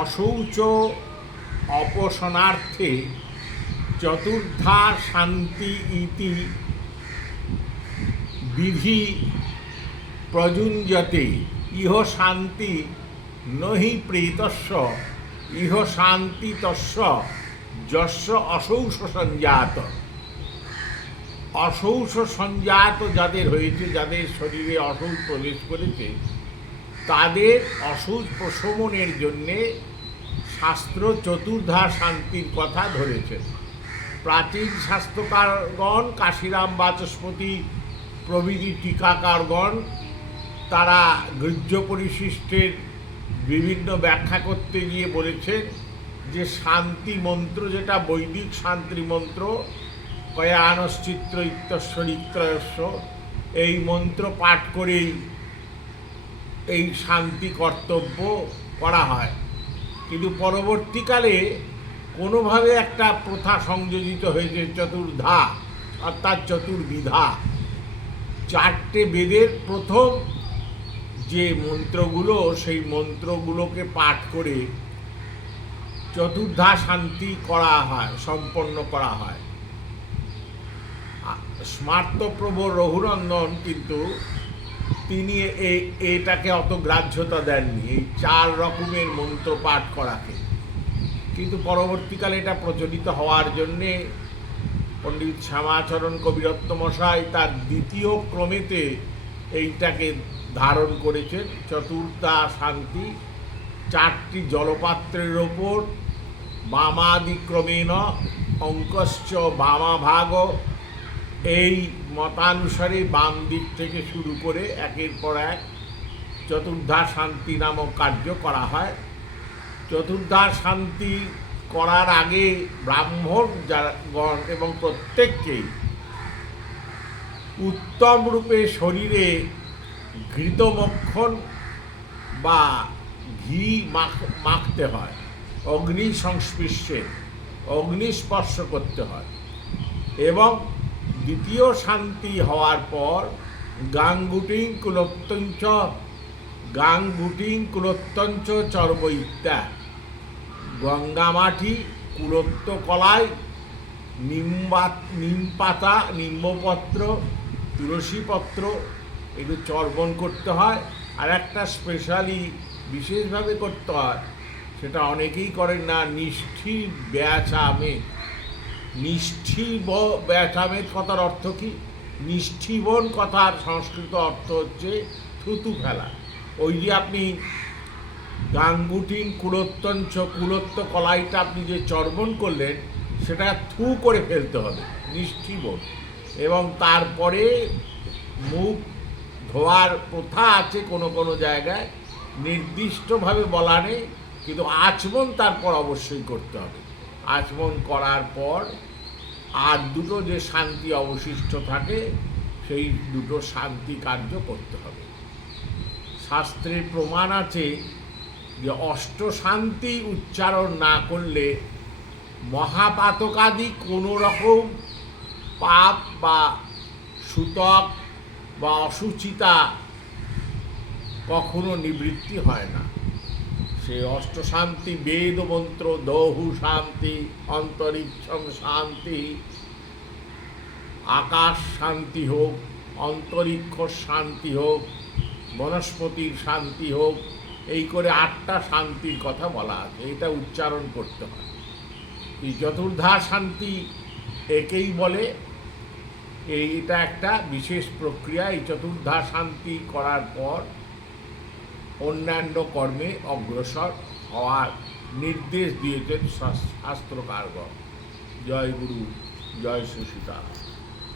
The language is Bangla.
অশৌচ অপশনার্থে চতুর্ধা শান্তি ইতি বিধি প্রযুঞ্জতে ইহ শান্তি নহি প্রেতস্য ইহ শান্তি তস্য যস্য অশৌচ সঞ্জাত। অশৌচ সঞ্জাত যাদের হয়েছে, যাদের শরীরে অশৌচ প্রবেশ করেছে, তাদের অশৌচ প্রশমনের জন্যে শাস্ত্র চতুর্ধা শান্তির কথা ধরেছেন। প্রাচীন শাস্ত্রকারগণ, কাশীরাম বাচস্পতি প্রভৃতি টিকাকারগণ, তারা গৃহ্য পরিশিষ্টের বিভিন্ন ব্যাখ্যা করতে গিয়ে বলেছেন যে শান্তি মন্ত্র, যেটা বৈদিক শান্তি মন্ত্র, কয়ানশ্চিত্র ইত্যশ্বরিত্রয়স্য, এই মন্ত্র পাঠ করেই এই শান্তি কর্তব্য করা হয়। কিন্তু পরবর্তীকালে কোনোভাবে একটা প্রথা সংযোজিত হয়েছে, চতুর্ধা অর্থাৎ চতুর্বিধা। চারটে বেদের প্রথম যে মন্ত্রগুলো, সেই মন্ত্রগুলোকে পাঠ করে চতুর্ধা শান্তি করা হয়, সম্পন্ন করা হয়। স্মার্তপ্রভু রঘুনন্দন কিন্তু তিনি এটাকে অত গ্রাহ্যতা দেননি, এই 4 রকমের মন্ত্র পাঠ করাকে। কিন্তু পরবর্তীকালে এটা প্রচলিত হওয়ার জন্যে পণ্ডিত শ্যামাচরণ কবিরত্ন মশাই তার দ্বিতীয় ক্রমেতে এইটাকে ধারণ করেছেন। চতুর্থা শান্তি 4টি জলপাত্রের ওপর বামাদিক্রমেণ অঙ্কশ্চ বামাভাগ, এই মতানুসারে বাম দিক থেকে শুরু করে একের পর এক চতুর্ধা শান্তি নামক কার্য করা হয়। চতুর্ধা শান্তি করার আগে ব্রাহ্মণগণ এবং প্রত্যেককেই উত্তম রূপে শরীরে ঘৃতমক্ষণ বা ঘি মাখতে হয়, অগ্নি সংস্পর্শে অগ্নিস্পর্শ করতে হয়। এবং দ্বিতীয় শান্তি হওয়ার পর গাঙ্গুটিং কুলোত্তঞ্চ চর্ব ইত্যা, গঙ্গামাটি, কুলোত্ত কলাই, নিমপাতা, নিম্বপত্র, তুলসীপত্র এগুলো চর্বণ করতে হয়। আর একটা স্পেশালি বিশেষভাবে করতে হয়, সেটা অনেকেই করেন না, নিষ্ঠি ব্যাচামেত। নিষ্ঠি ব্যাচামেত কথার অর্থ কি? নিষ্ঠিবন কথার সংস্কৃত অর্থ হচ্ছে থুতু ফেলা। ওই যে আপনি গাঙ্গুটিন কুলোত্তঞ্চ, কুলোত্ত কলাইটা আপনি যে চর্বণ করলেন, সেটা থু করে ফেলতে হবে, নিষ্ঠিবন। এবং তারপরে মুখ ধোয়ার প্রথা আছে কোনো কোনো জায়গায়, নির্দিষ্টভাবে বলা নেই, কিন্তু আচমন তারপর অবশ্যই করতে হবে। আচমন করার পর আর দুটো যে শান্তি অবশিষ্ট থাকে, সেই দুটো শান্তি কার্য করতে হবে। শাস্ত্রে প্রমাণ আছে যে অষ্টশান্তি উচ্চারণ না করলে মহাপাতকাদি কোনো রকম পাপ বা সূতক বা অসুচিতা কখনো নিবৃত্তি হয় না। সেই অষ্টশান্তি বেদ মন্ত্র, দহু শান্তি, অন্তরিক্ষং শান্তি, আকাশ শান্তি হোক, অন্তরিক্ষ শান্তি হোক, বনস্পতির শান্তি হোক, এই করে 8টা শান্তির কথা বলা আছে। এটা উচ্চারণ করতে হয়। এই চতুর্ধা শান্তি একেই বলে। এইটা একটা বিশেষ প্রক্রিয়া। এই চতুর্ধা শান্তি করার পর অন্যান্য কর্মে অগ্রসর হওয়ার নির্দেশ দিয়েছেন শাস্ত্রকারগণ। জয় গুরু, জয় শ্রী সীতারাম।